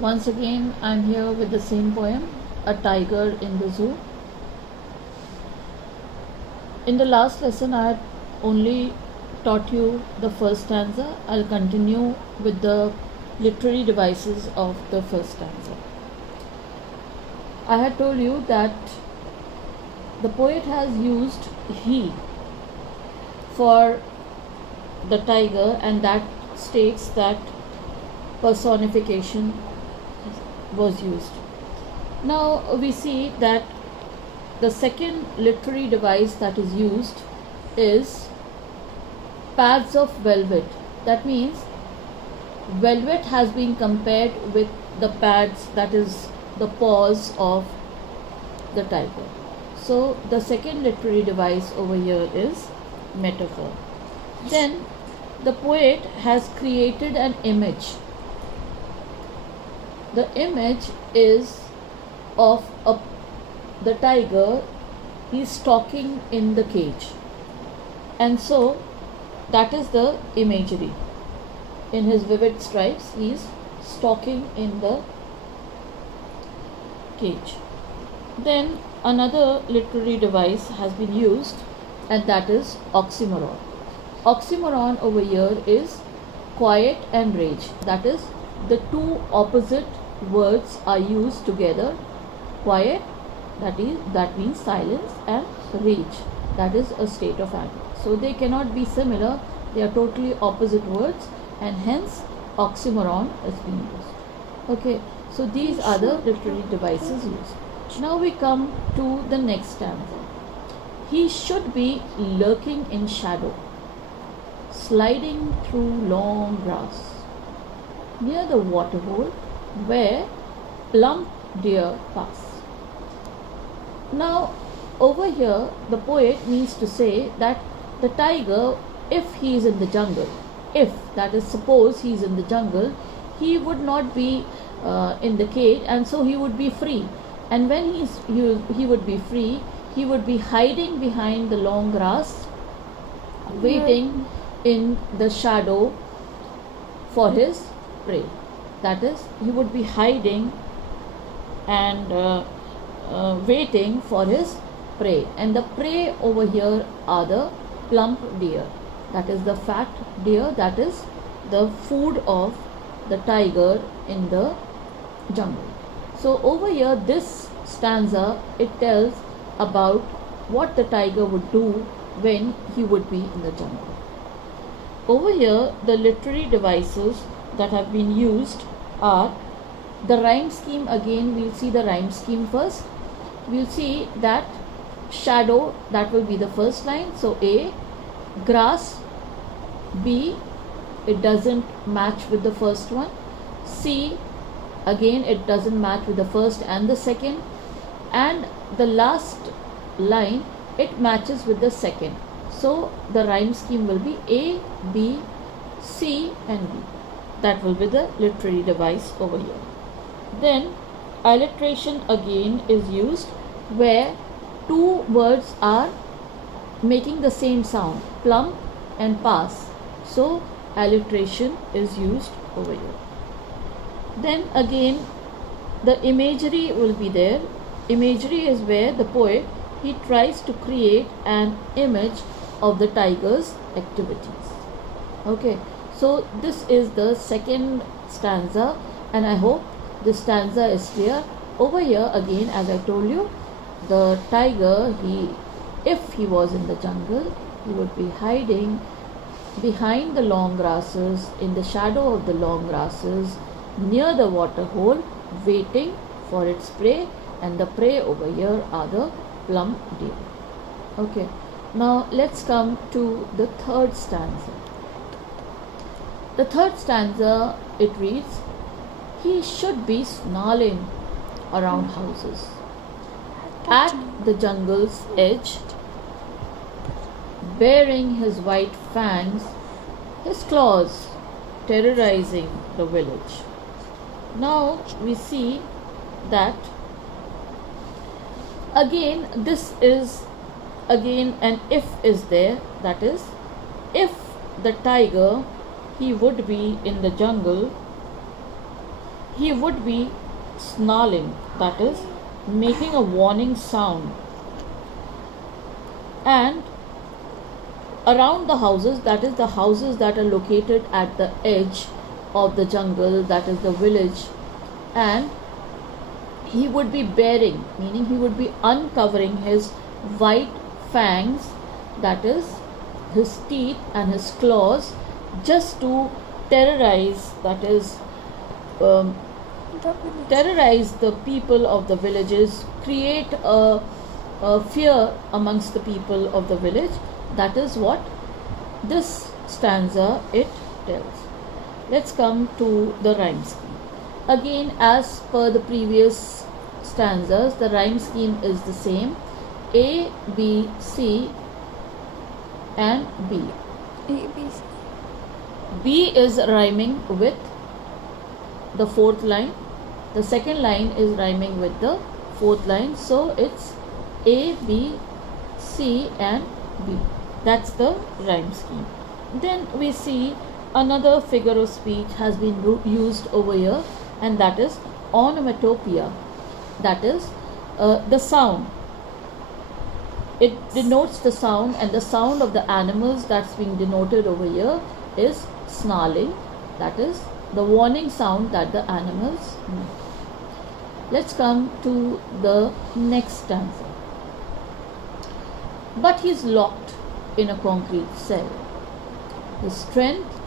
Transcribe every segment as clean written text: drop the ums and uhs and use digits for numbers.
Once again, I'm here with the same poem, A Tiger in the Zoo. In the last lesson, I had only taught you the first stanza. I'll continue with the literary devices of the first stanza. I had told you that the poet has used he for the tiger, and that states that personification was used. Now we see that the second literary device that is used is pads of velvet. That means velvet has been compared with the pads, that is the paws of the tiger. So the second literary device over here is metaphor. Then the poet has created an image. The image is of the tiger. He's stalking in the cage, and so that is the imagery. In his vivid stripes, he's stalking in the cage. Then another literary device has been used, and that is oxymoron. Oxymoron over here is quiet and rage. That is, the two opposite words are used together. Quiet, that means silence, and rage, that is a state of anger. So they cannot be similar, they are totally opposite words, and hence oxymoron is being used. Okay, so these are the literary devices used. Now we come to the next stanza. He should be lurking in shadow, sliding through long grass, near the waterhole where plump deer pass. Now over here the poet means to say that the tiger, if he is in the jungle, if, that is, suppose he is in the jungle, he would not be in the cage, and so he would be free. And when he would be free, he would be hiding behind the long grass, waiting in the shadow for his prey. That is, he would be hiding and waiting for his prey, and the prey over here are the plump deer, that is the fat deer, that is the food of the tiger in the jungle. So over here this stanza, it tells about what the tiger would do when he would be in the jungle. Over here the literary devices that have been used are the rhyme scheme. Again, we'll see the rhyme scheme first. We'll see that shadow, that will be the first line. So A, grass. B, it doesn't match with the first one. C, again it doesn't match with the first and the second. And the last line, it matches with the second. So the rhyme scheme will be A, B, C and B. That will be the literary device over here. Then alliteration again is used, where two words are making the same sound, plump and pass. So alliteration is used over here. Then again the imagery will be there. Imagery is where the poet, he tries to create an image of the tiger's activities. Okay, so this is the second stanza, and I hope this stanza is clear. Over here again, as I told you, the tiger, if he was in the jungle, he would be hiding behind the long grasses, in the shadow of the long grasses, near the water hole, waiting for its prey, and the prey over here are the plump deer. Okay, now let's come to the third stanza. The third stanza, it reads, he should be snarling around houses, at the jungle's edge, baring his white fangs, his claws terrorizing the village. Now we see that again this is again an if is there, that is, if the tiger, he would be in the jungle, he would be snarling, that is, making a warning sound. And around the houses, that is, the houses that are located at the edge of the jungle, that is the village, and he would be baring, meaning he would be uncovering his white fangs, that is, his teeth and his claws, just to terrorize, that is, terrorize the people of the villages, create a fear amongst the people of the village. That is what this stanza it tells. Let's come to the rhyme scheme. Again, as per the previous stanzas, the rhyme scheme is the same: A, B, C and B. A, B, C. B is rhyming with the fourth line. The second line is rhyming with the fourth line. So it's A, B, C and B. That's the rhyme scheme. Then we see another figure of speech has been used over here, and that is onomatopoeia. That is the sound. It denotes the sound, and the sound of the animals that's being denoted over here is snarling. That is the warning sound that the animals make. Let's come to the next stanza. But he's locked in a concrete cell, his strength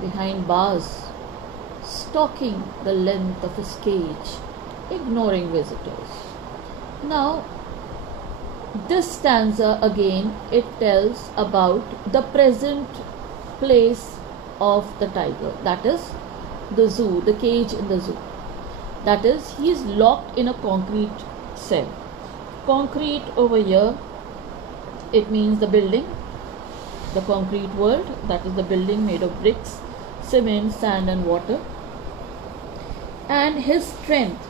behind bars, stalking the length of his cage, ignoring visitors. Now, this stanza again, it tells about the present place of the tiger, that is the zoo, the cage in the zoo. That is, he is locked in a concrete cell. Concrete over here, it means the building, the concrete world, that is the building made of bricks, cement, sand and water. And his strength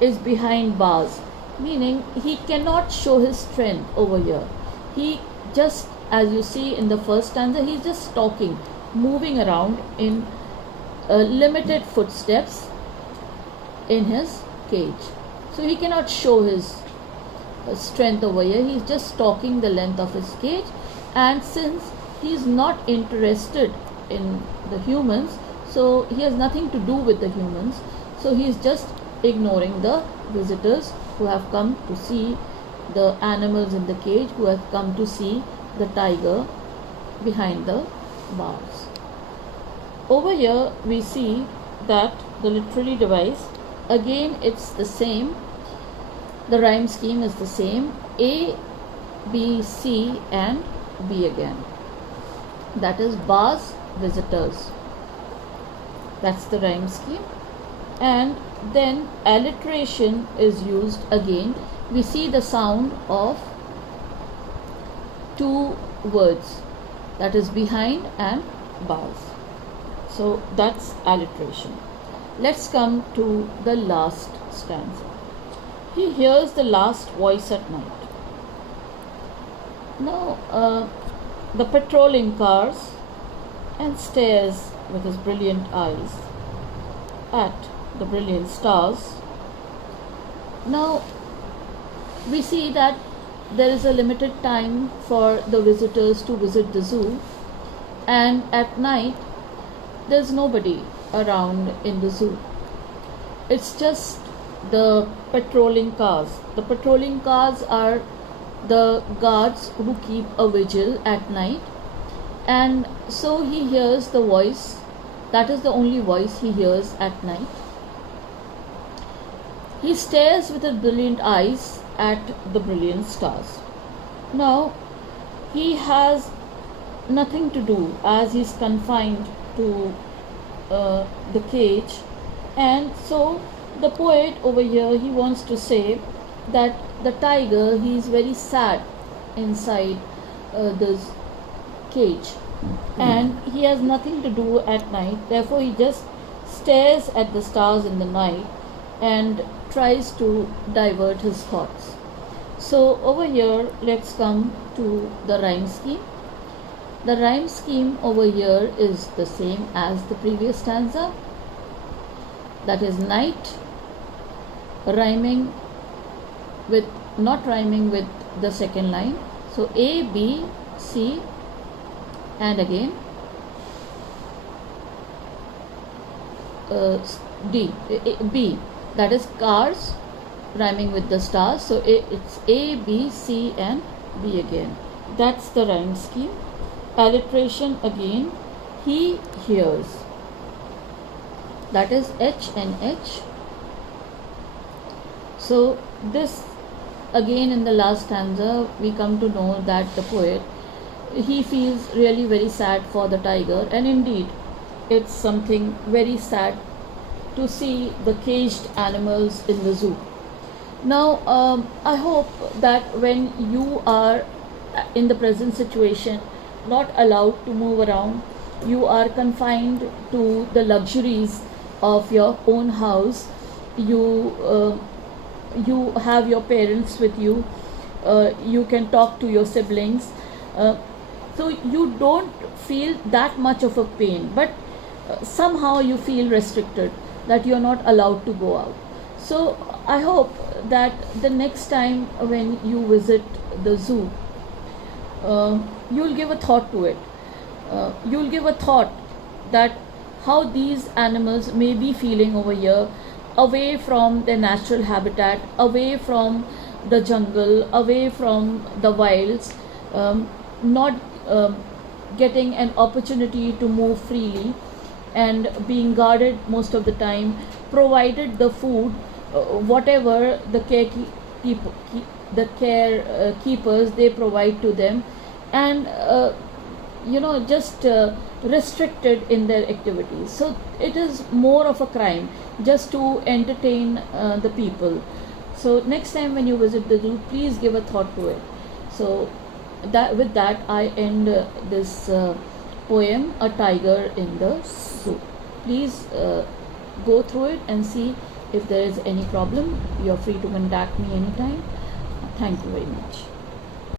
is behind bars, meaning he cannot show his strength over here. He just, as you see in the first stanza, he is just stalking, moving around in limited footsteps in his cage. So he cannot show his strength over here. He is just stalking the length of his cage, and since he is not interested in the humans, so he has nothing to do with the humans, so he is just ignoring the visitors who have come to see the animals in the cage, who have come to see the tiger behind the bars. Over here we see that the literary device, again it's the same, the rhyme scheme is the same: A, B, C and B again. That is bars, visitors. That's the rhyme scheme. And then alliteration is used again. We see the sound of two words, that is behind and bars. So that's alliteration. Let's come to the last stanza. He hears the last voice at night. Now, the patrolling cars, and stares with his brilliant eyes at the brilliant stars. Now, we see that there is a limited time for the visitors to visit the zoo, and at night there's nobody around in the zoo. It's just the patrolling cars. The patrolling cars are the guards who keep a vigil at night, and so he hears the voice. That is the only voice he hears at night. He stares with his brilliant eyes at the brilliant stars. Now, he has nothing to do as he is confined to the cage, and so the poet over here, he wants to say that the tiger, he is very sad inside this cage, and he has nothing to do at night. Therefore he just stares at the stars in the night and tries to divert his thoughts. So over here, let's come to the rhyme scheme. The rhyme scheme over here is the same as the previous stanza. that is night, rhyming with, not rhyming with the second line. So A, B, C, and again D, B, that is cars, rhyming with the stars. So it's A, B, C, and B again. That's the rhyme scheme. Alliteration again, he hears, that is H and H. So this again, in the last stanza we come to know that the poet, he feels really very sad for the tiger, and indeed it's something very sad to see the caged animals in the zoo. Now I hope that when you are in the present situation, not allowed to move around, you are confined to the luxuries of your own house, you have your parents with you, you can talk to your siblings, so you don't feel that much of a pain, but somehow you feel restricted, that you are not allowed to go out. So I hope that the next time when you visit the zoo, you'll give a thought to it. You'll give a thought that how these animals may be feeling over here, away from their natural habitat, away from the jungle, away from the wilds, not getting an opportunity to move freely, and being guarded most of the time, provided the food, whatever the carekeepers they provide to them, and just restricted in their activities. So it is more of a crime just to entertain the people. So next time when you visit the zoo, please give a thought to it. So that, with that, I end this poem, A Tiger in the Zoo. Please go through it and see if there is any problem. You are free to contact me anytime. Thank you very much.